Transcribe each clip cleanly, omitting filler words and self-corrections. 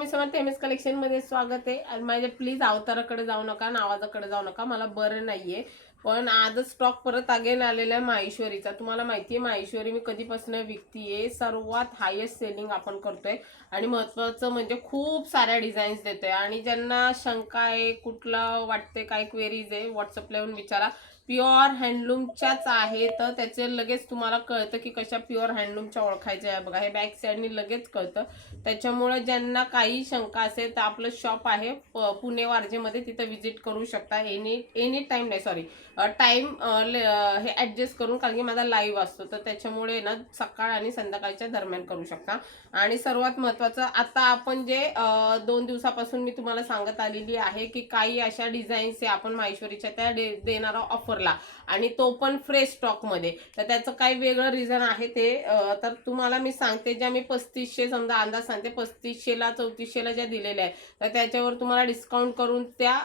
Swami Samarth M S collection मध्ये स्वागत आहे. आणि माझ्या प्लीज अवताराकडे जाऊ नका, नावाजाकडे जाऊ नका, मला बरं नाहीये. पण आजच स्टॉक परत अगेन आलेला आहे माहेश्वरीचा. तुम्हाला माहिती आहे माहेश्वरी मी कधीपासून विकतीये, सर्वात हायेस्ट सेलिंग आपण करतोय. आणि महत्त्वाचं म्हणजे खूप साऱ्या डिझाईन्स देतोय. आणि ज्यांना शंका आहे, कुठलं वाटते, काय क्वेरीज आहे, व्हॉट्सअपला येऊन विचारा. प्युअर हँडलूमच्याच आहे, तर त्याचे लगेच तुम्हाला कळतं की कशा प्युअर हँडलूमच्या ओळखायच्या आहे. बघा हे बॅक साईडनी लगेच कळतं. त्याच्यामुळे ज्यांना काही शंका असेल तर आपलं शॉप आहे पुणे वारजेमध्ये, तिथं व्हिजिट करू शकता. एनी टाइम नाही, सॉरी टाइम हे ॲडजस्ट करून, कारण की माझा लाईव्ह असतो, तर त्याच्यामुळे ना सकाळ आणि संध्याकाळच्या दरम्यान करू शकता. आणि सर्वात महत्त्वाचं, आता आपण जे 2 दिवसापासून मी तुम्हाला सांगत आलेली आहे की काही अशा डिझाईन्स आहे आपण माहेश्वरीच्या त्या देणारा ऑफरला, आणि तो पण फ्रेश स्टॉकमध्ये. तर त्याचं काही वेगळं रिझन आहे ते तर तुम्हाला मी सांगते. ज्या मी 3500 समजा अंदाज सांगते, 3500ला 3400ला ज्या दिलेल्या आहे, तर त्याच्यावर तुम्हाला डिस्काउंट करून त्या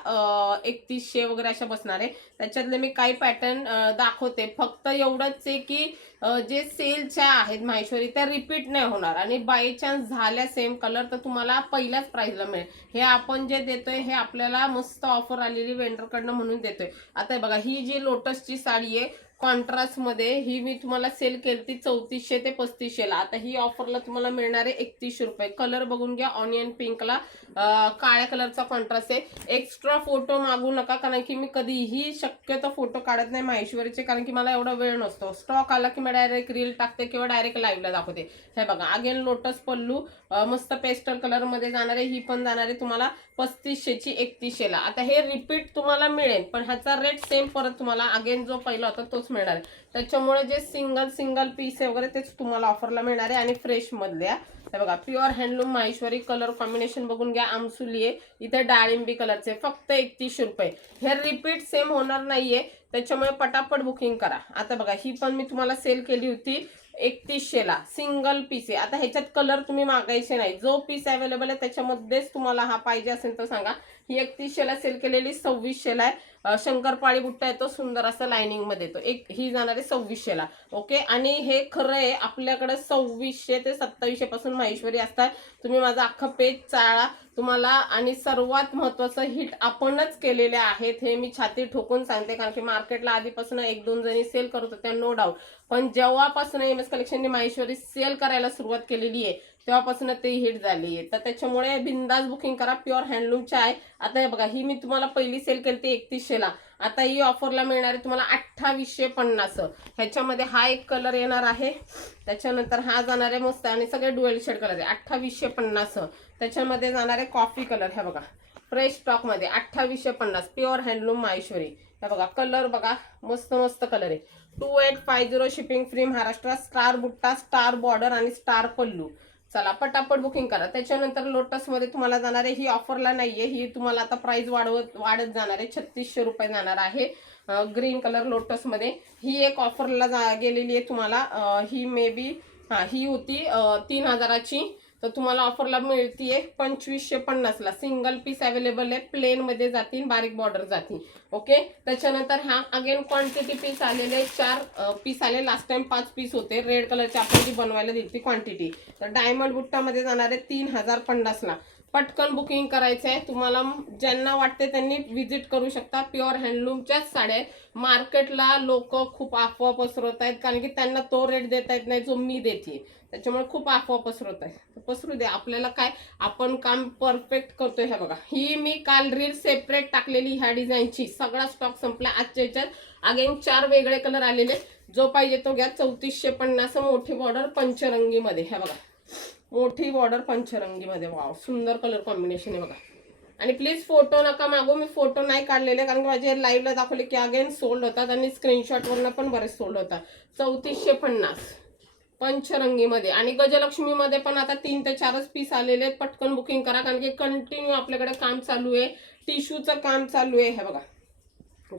3100 वगैरे अशा बसणार आहे. त्याच्यातले मी काही पॅटर्न दाखवते. फक्त एवढंच आहे की जे सेलच्या आहेत माहेश्वरी त्या रिपीट नाही होणार, आणि बाय चान्स झाल्या सेम कलर तर तुम्हाला पहिल्याच प्राइसला मिळेल. हे आपण जे देतोय हे आपल्याला मस्त ऑफर आलेली वेंडरकडनं म्हणून देतोय. आता बघा ही जी लोटसची साडी आहे कॉन्ट्रास्ट मध्ये, ही मी तुम्हाला सेल केली 3400 ते 3500ला. आता ही ऑफरला तुम्हाला मिळणार आहे 3100 रुपये. कलर बघून घ्या, ऑनियन पिंकला काळ्या कलरचा कॉन्ट्रास्ट आहे. एक्स्ट्रा फोटो मागू नका, कारण की मी कधीही शक्यतो फोटो काढत नाही माहेश्वरीचे, कारण की मला एवढा वेळ नसतो. स्टॉक आला की मी डायरेक्ट रील टाकते किंवा डायरेक्ट लाईव्हला दाखवते. हे बघा अगेन लोटस पल्लू, मस्त पेस्टल कलर मध्ये जाणार आहे. ही पण जाणार आहे तुम्हाला 3500ची 3100ला. आता हे रिपीट तुम्हाला मिळेल, पण ह्याचा रेट सेम परत तुम्हाला अगेन जो पहिला होता तोच मिळणार आहे. त्याच्यामुळे जे सिंगल पीस आहे वगैरे तेच तुम्हाला ऑफरला मिळणार आहे. आणि फ्रेश मधल्या हे बघा pure handloom Maheshwari. Colour combination बघून घ्या, आमसुली आहे, इथे डाळिंबी कलरचे, फक्त 3100 रुपये. हे रिपीट सेम होणार नाहीये, त्याच्यामुळे पटापट बुकिंग करा. आता बघा ही पण मी तुम्हाला सेल केली होती 3100ला, सिंगल पीस आहे. आता ह्याच्यात कलर तुम्ही मागायचे नाही, जो पीस अवेलेबल आहे त्याच्यामध्येच तुम्हाला हा पाहिजे असेल तर सांगा. ही 3100ला सेल केलेली 2600ला आहे. शंकरपाळी बुट्टा येतो सुंदर असं लाइनिंग मध्ये, तो एक ही जाणार आहे 2600ला. ओके, आणि हे खरं आहे आपल्याकडे 2600 ते 2700 पासून माहेश्वरी असतात. तुम्ही माझा अख्खा पेज चाळा तुम्हाला. आणि सर्वात महत्त्वाचं, हिट आपणच केलेले आहेत, हे मी छाती ठोकून सांगते, कारण की मार्केटला आधीपासून 1-2 जणी सेल करत होत्या नो डाऊट, पण जेव्हापासून एम एस कलेक्शनने माहेश्वरी सेल करायला सुरुवात केलेली आहे तेव्हापासून ते हिट झाली आहे. तर त्याच्यामुळे बिंदास बुकिंग करा. प्युअर हँडलूमच्या आहे. आता हे बघा ही मी तुम्हाला पहिली सेल केली 3100ला, आता ही ऑफरला मिळणार आहे तुम्हाला 2850. ह्याच्यामध्ये हा एक कलर येणार आहे, त्याच्यानंतर हा जाणार आहे मस्त, आणि सगळे डुएल शेड कलर आहे 2850. त्याच्यामध्ये जाणार आहे कॉफी कलर, हे बघा फ्रेश स्टॉक मध्ये 2850 प्युअर हँडलूम माहेश्वरी. हे बघा कलर बघा, मस्त मस्त कलर आहे. 2850 shipping free Maharashtra. Star butta, star border आणि स्टार पल्लू. चला पटापट बुकिंग करा. त्याच्यानंतर लोटस मध्ये तुम्हाला जाणार आहे, ही ऑफरला नाहीये, ही तुम्हाला आता प्राइस वाढत जाणार आहे, 3600 रुपये जाणार आहे. ग्रीन कलर लोटस मध्ये ही एक ऑफरला गेलेली आहे तुम्हाला. ही मे बी ही होती 3000ची, तर तुम्हाला ऑफरला मिळतीये 2550ला. सिंगल पीस अवेलेबल आहे, प्लेन मध्ये जातील, बारीक बॉर्डर जातील. ओके, त्याच्यानंतर हा अगेन क्वांटिटी पीस आलेले 4 पीस आले. लास्ट टाइम 5 पीस होते. रेड कलरची आपण जी बनवायला दिली ती क्वांटिटी. तर डायमंड बुट्टामध्ये जाणार आहे 3050ला. पटकन बुकिंग करायचं आहे तुम्हाला. ज्यांना वाटते त्यांनी व्हिजिट करू शकता. प्युअर हँडलूमच्याच साड्या. मार्केटला लोक खूप अफवा पसरवत आहेत, कारण की त्यांना तो रेट देता येत नाही जो मी देते, त्याच्यामुळे खूप अफवा पसरवत आहे. पसरू दे, आपल्याला काय, आपण काम परफेक्ट करतोय. हे बघा ही मी काल रील सेपरेट टाकलेली ह्या डिझाईनची. सगळा स्टॉक संपला आजच्या ह्याच्यात. अगेन 4 वेगळे कलर आलेले, जो पाहिजे तो घ्या. 3450 मोठी बॉर्डर पंचरंगी मध्ये. हे बघा मोठी बॉर्डर पंचरंगी मध्ये, वाव सुंदर कलर कॉम्बिनेशन आहे बघा. आणि प्लीज फोटो नका मागू, मी फोटो नाही काढलेले, कारण की माझे लाईव्हला दाखवले की अगेन सोल्ड होतात, आणि स्क्रीनशॉट वरनं पण बरेच सोल्ड होतात. 3450 पंचरंगी मध्ये. आणि गजलक्ष्मी मध्ये पण आता 3 ते 4च पीस आलेले आहेत. पटकन बुकिंग करा, कारण की कंटिन्यू आपल्याकडे काम चालू आहे, टिश्यूचं काम चालू आहे. हे बघा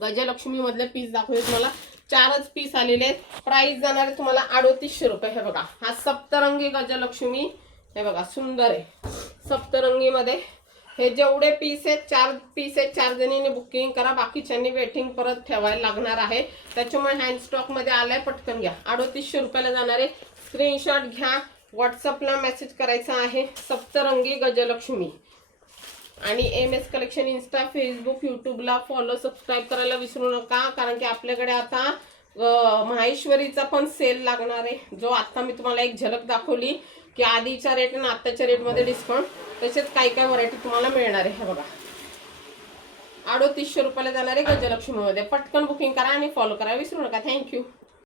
गजलक्ष्मी मधले पीस दाखवले तुम्हाला, 4च पीस आलेले आहेत. प्राइस जाणार आहे तुम्हाला 3800 रुपये. हे बघा हा सप्तरंगी गजलक्ष्मी, हे बघा सुंदर आहे सप्तरंगी मध्ये. हे जेवढे पीस आहेत 4 पीस आहेत, 4 जणींनी बुकिंग करा, बाकीच्यांनी वेटिंग परत ठेवायला लागणार आहे. त्याच्यामुळे हँड स्टॉक मध्ये आलाय, पटकन घ्या. 3800 रुपयाला जाणार आहे. स्क्रीनशॉट घ्या, व्हॉट्सअपला मेसेज करायचा आहे सप्तरंगी गजलक्ष्मी. आणि MS कलेक्शन इंस्टा, फेसबुक, यूट्यूबला फॉलो, सबस्क्राईब करायला विसरू नका. कारण की आपल्याकडे आता माहेश्वरीचा पण सेल लागणार आहे, जो आता मी तुम्हाला एक झलक दाखवली की आधीच्या रेट आणि आताच्या रेटमध्ये डिस्काउंट. तसेच काय काय व्हरायटी तुम्हाला मिळणार आहे. हे बघा 3800 रुपयाला जाणार आहे गजलक्ष्मीमध्ये. पटकन बुकिंग करा आणि फॉलो करा विसरू नका. थँक्यू.